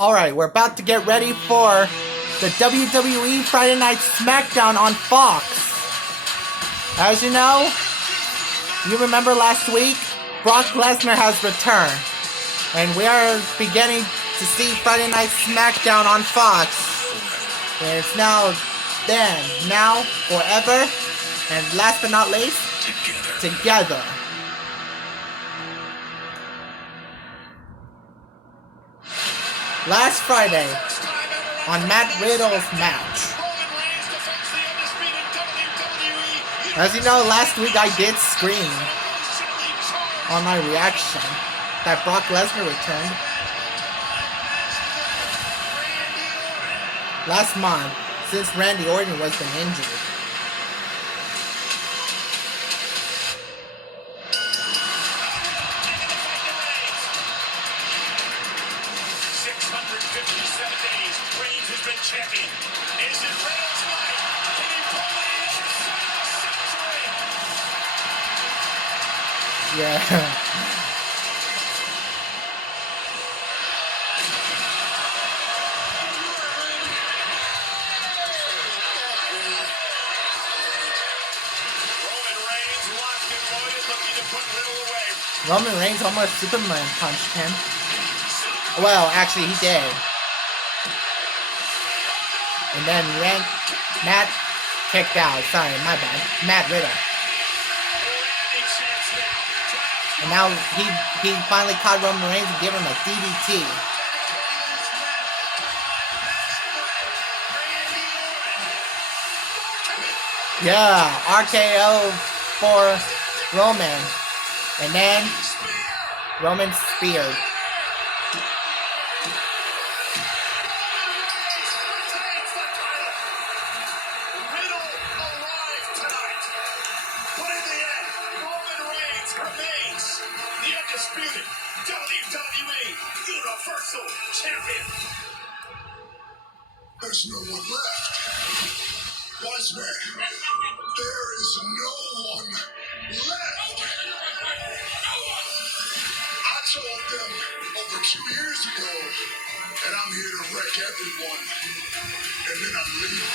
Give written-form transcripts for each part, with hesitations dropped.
Alright, we're about to get ready for the WWE Friday Night SmackDown on Fox. As you know, you remember last week, Brock Lesnar has returned. And we are beginning to see Friday Night SmackDown on Fox. And it's now, then, now, forever, and last but not least, together. Last Friday, on Matt Riddle's match. As you know, last week I did scream on my reaction that Brock Lesnar returned. Last month, since Randy Orton was been injured. Champion. Is it Reigns' night? Can he pull it in? Century. Yeah. Roman Reigns locked and loaded, looking to put Riddle away. Roman Reigns almost Superman punched him. Well, actually, he did. And then Matt kicked out. Sorry, my bad. Matt Riddle. And now he finally caught Roman Reigns and gave him a DDT. Yeah, RKO for Roman. And then Roman speared. Undisputed WWE Universal Champion. There's no one left. Wise man, there is no one left. I told them over 2 years ago that I'm here to wreck everyone. And then I'm leaving.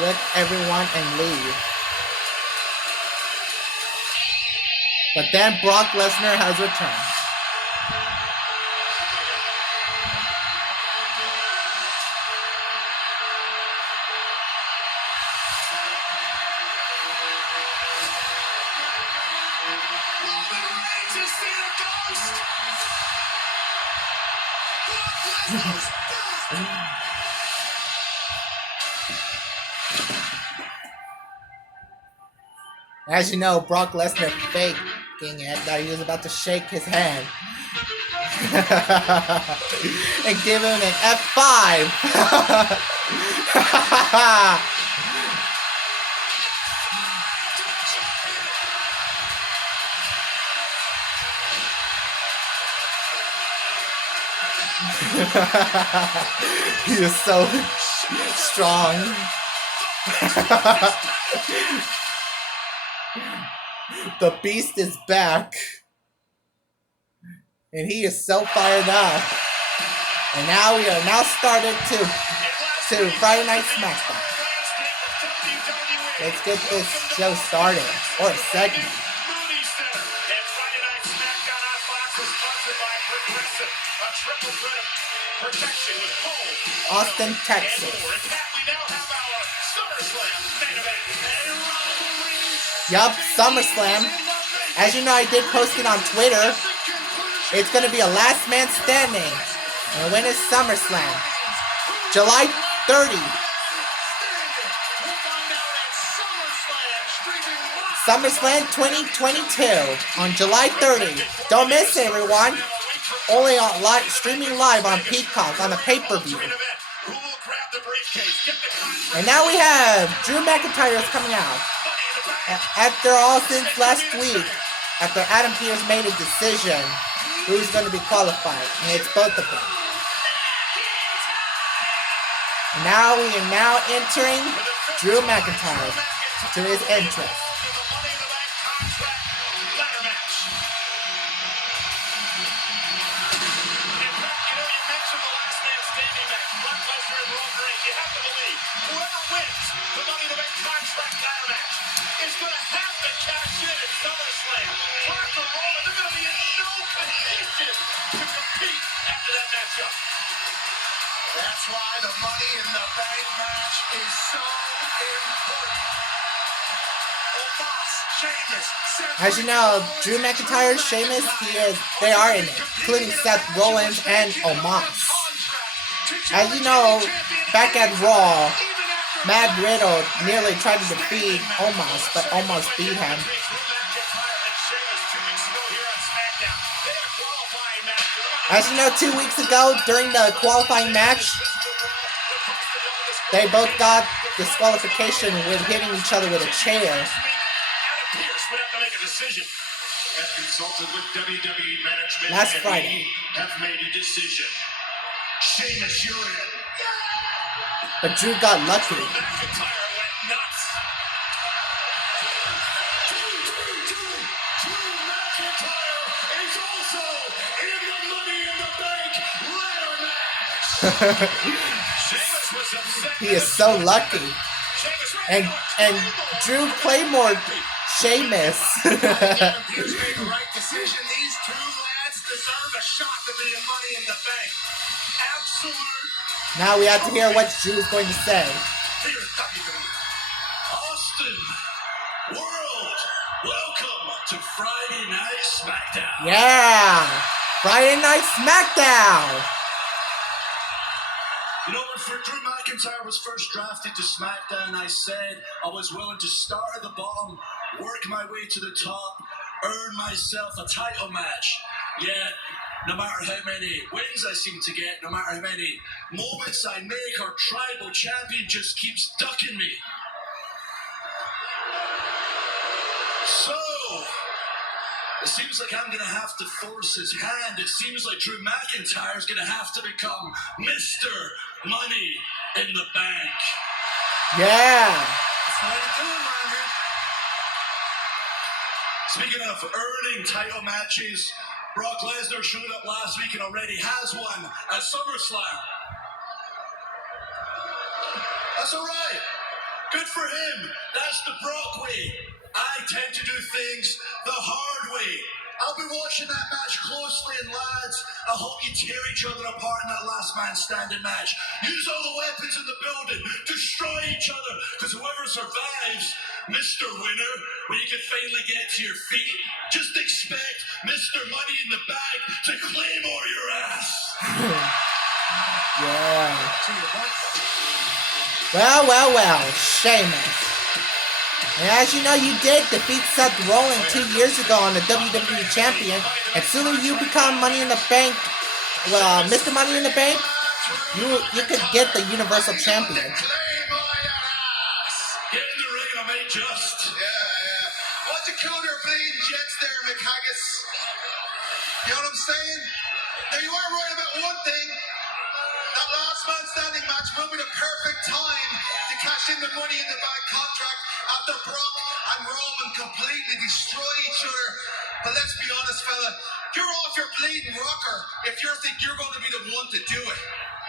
Wreck everyone and leave. But then Brock Lesnar has returned. Roman Reigns has seen a ghost. Brock Lesnar's back. As you know, Brock Lesnar faking it that he was about to shake his hand and give him an F5. He is so strong. The beast is back. And he is so fired up. And now we are now started to Friday Night SmackDown. Let's get this show started. Or a segment. Austin, Texas. Yup, SummerSlam. As you know, I did post it on Twitter. It's going to be a last man standing. And when is SummerSlam? July 30. SummerSlam 2022 on July 30. Don't miss it, everyone. Only on streaming live on Peacock on the pay-per-view. And now we have Drew McIntyre is coming out. After all, since last week, after Adam Pearce made a decision who's going to be qualified, and it's both of them. Now we are now entering Drew McIntyre to his entrance. cash in at SummerSlam. Rock and roll, they're going to be in no condition to compete after that matchup. That's why the Money in the Bank match is so important. As you know, Drew McIntyre, Sheamus, they are in it, including Seth Rollins and Omos. As you know, back at Raw, Matt Riddle nearly tried to defeat Omos, but Omos beat him. As you know, 2 weeks ago, during the qualifying match, they both got disqualification with hitting each other with a chair. Pearce would have to make a decision. Have consulted with WWE management. Last Friday. Have made a decision. Sheamus, you're in. But Drew got lucky. Drew McIntyre went nuts. Drew McIntyre is also in the Money in the Bank ladder match. Sheamus was upset. He is so lucky. And Drew Claymore Sheamus. Pearce made the right decision. These two lads deserve a shot to be in Money in the Bank. Absolute. Now we have to hear what Drew is going to say. Austin, world, welcome to Friday Night SmackDown. Yeah! Friday Night SmackDown! You know, when Drew McIntyre was first drafted to SmackDown, I said I was willing to start at the bottom, work my way to the top, earn myself a title match. Yet, no matter how many wins I seem to get, no matter how many moments I make, our tribal champion just keeps ducking me. So, it seems like I'm going to have to force his hand. It seems like Drew McIntyre is going to have to become Mr. Money in the Bank. Yeah! That's what I'm doing around here. Speaking of earning title matches, Brock Lesnar showed up last week and already has one at SummerSlam. That's all right. Good for him. That's the Brock way. I tend to do things the hard way. I'll be watching that match closely, and lads, I hope you tear each other apart in that last man standing match. Use all the weapons in the building. Destroy each other, because whoever survives, Mr. Winner, when you can finally get to your feet, just expect Mr. Money in the Bank to claymore your ass. Yeah. Well, Sheamus. And as you know, you did defeat Seth Rollins 2 years ago on the WWE Champion. And soon as you become Money in the Bank, well, Mr. Money in the Bank, you could get the Universal Champion. Get in the ring and I may just. Yeah. What's your counter bleeding jets there, McHaggis? You know what I'm saying? Now, you are right about one thing. That last man standing match will be the perfect time to cash in the Money in the Bank contract after Brock and Roman completely destroy each other. But let's be honest, fella, you're off your bleeding rocker if you think you're going to be the one to do it.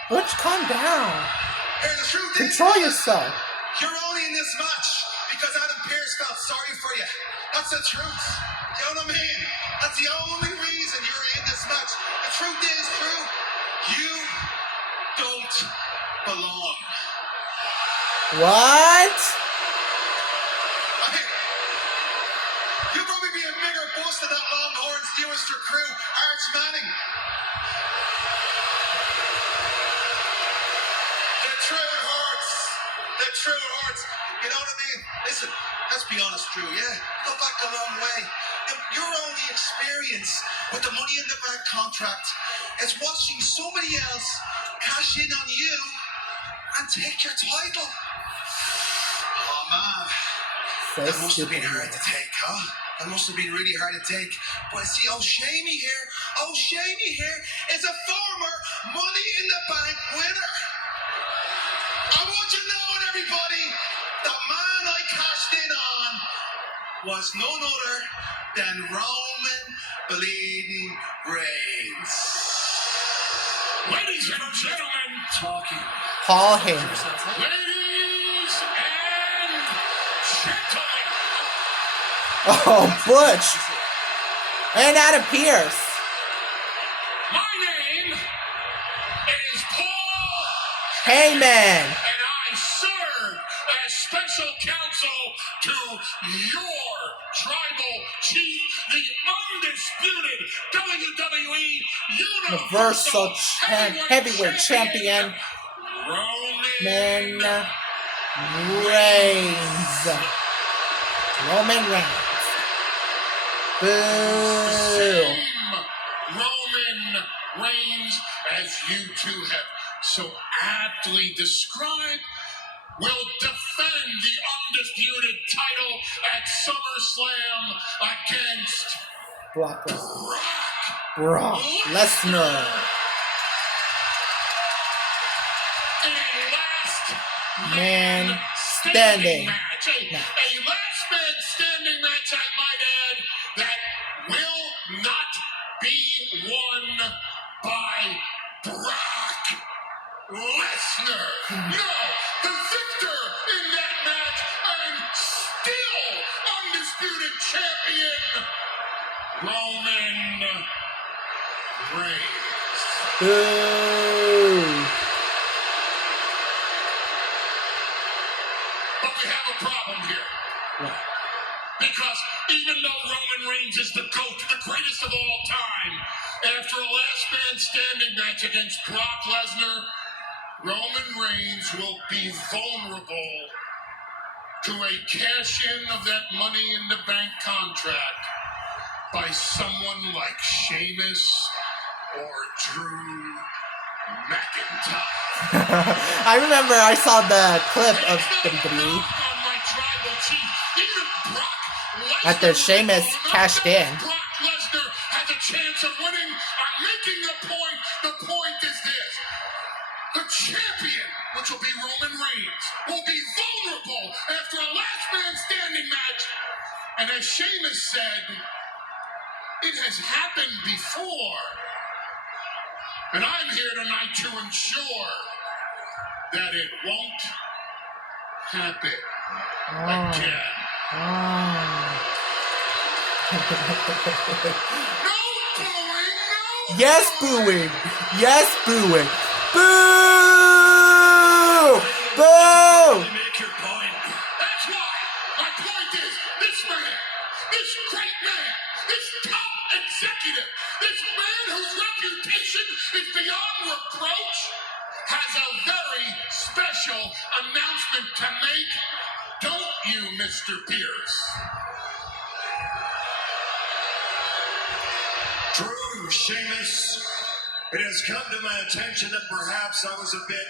Butch, calm down. Here, the truth Control is, yourself. You're only in this match because Adam Pearce felt sorry for you. That's the truth. You know what I mean? That's the only reason you're in this match. The truth is, Drew, you don't belong. What? You'll probably be a bigger bust than that Longhorns Dewster crew, Arch Manning. The truth hurts. The truth hurts. You know what I mean? Listen, let's be honest, Drew, yeah? Go back a long way. Your only experience with the Money in the Bank contract is watching somebody else cash in on you and take your title. Oh, man. That must have been hard to take, huh? That must have been really hard to take. But see, Shamey here is a former Money in the Bank winner. I want you to know, everybody, the man I cashed in on was none other than Roman bleeding Reigns. Ladies and gentlemen, talking. Paul Heyman. Ladies and gentlemen, Oh, Butch. And Adam Pearce. My name is Paul Heyman. and I serve as special counsel to your tribal chief, the undisputed WWE Universal Heavyweight Champion, Roman Reigns. Roman Reigns. Boo. Roman Reigns, as you two have so aptly described, will defend the undisputed title at SummerSlam against Brock Lesnar. in a last Man standing match. A last man standing match, I might add, that will not be won by Brock Lesnar. No, the victor in that match and still undisputed champion, Roman Reigns. Boo. But we have a problem here. What? Because even though Roman Reigns is the GOAT, the greatest of all time, after a last man standing match against Brock Lesnar, Roman Reigns will be vulnerable to a cash-in of that Money in the Bank contract by someone like Sheamus or Drew McIntyre. I remember I saw the clip of WWE after Sheamus cashed in. Brock Lesnar has a chance of winning. I'm making a point. The point is this. The champion, which will be Roman Reigns, will be vulnerable after a last man standing match. And as Sheamus said, it has happened before. And I'm here tonight to ensure that it won't happen again. No booing, no. Yes, booing. Yes, booing. Boo! Boo! Make your point. That's why. My point is, this man, this great man, this top executive, this man whose reputation is beyond reproach, has a very special announcement to make. Don't you, Mr. Pearce? True, Sheamus. It has come to my attention that perhaps I was a bit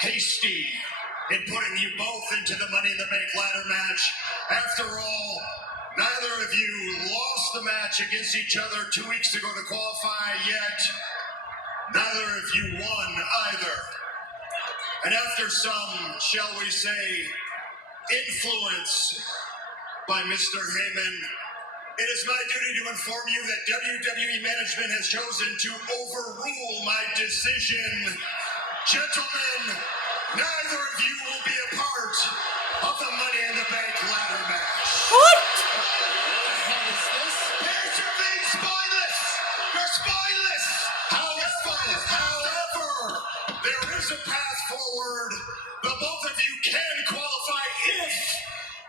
hasty in putting you both into the Money in the Bank ladder match. After all, neither of you lost the match against each other 2 weeks ago to qualify, yet neither of you won either. And after some, shall we say, influence by Mr. Heyman, it is my duty to inform you that WWE management has chosen to overrule my decision. Gentlemen, neither of you will be a part of the Money in the Bank ladder match. What? Pearce, you're being spineless. You're spineless. However, there is a path forward. The both of you can qualify if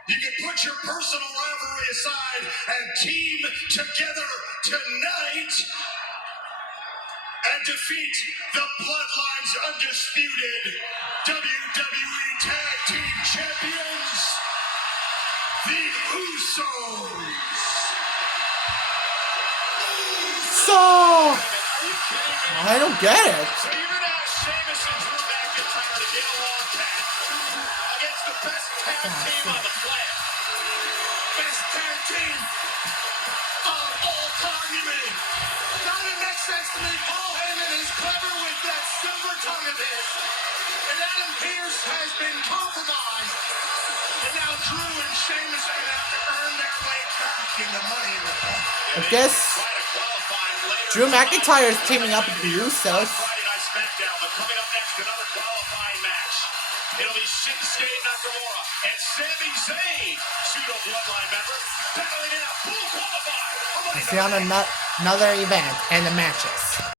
you can put your personal rivalry aside and team together tonight and defeat the Bloodline's undisputed WWE Tag Team Champions, the Usos. So, I don't get it. So you're going to ask Sheamus and Drew McIntyre to get along tag against the best tag team on the planet. Best tag team of all time, you mean? None of it makes sense to me. Paul Heyman is clever with that silver tongue of his. And Adam Pearce has been compromised. And now Drew and Sheamus are going to have to earn their way back in the Money in the Bank. I guess Drew McIntyre is teaming up with the Usos. Friday Night SmackDown, but coming up next, another qualifying match. It'll be Shinsuke Nakamura and Sami Zayn pseudo-bloodline member battling it out, full qualified. I see on another event and the matches.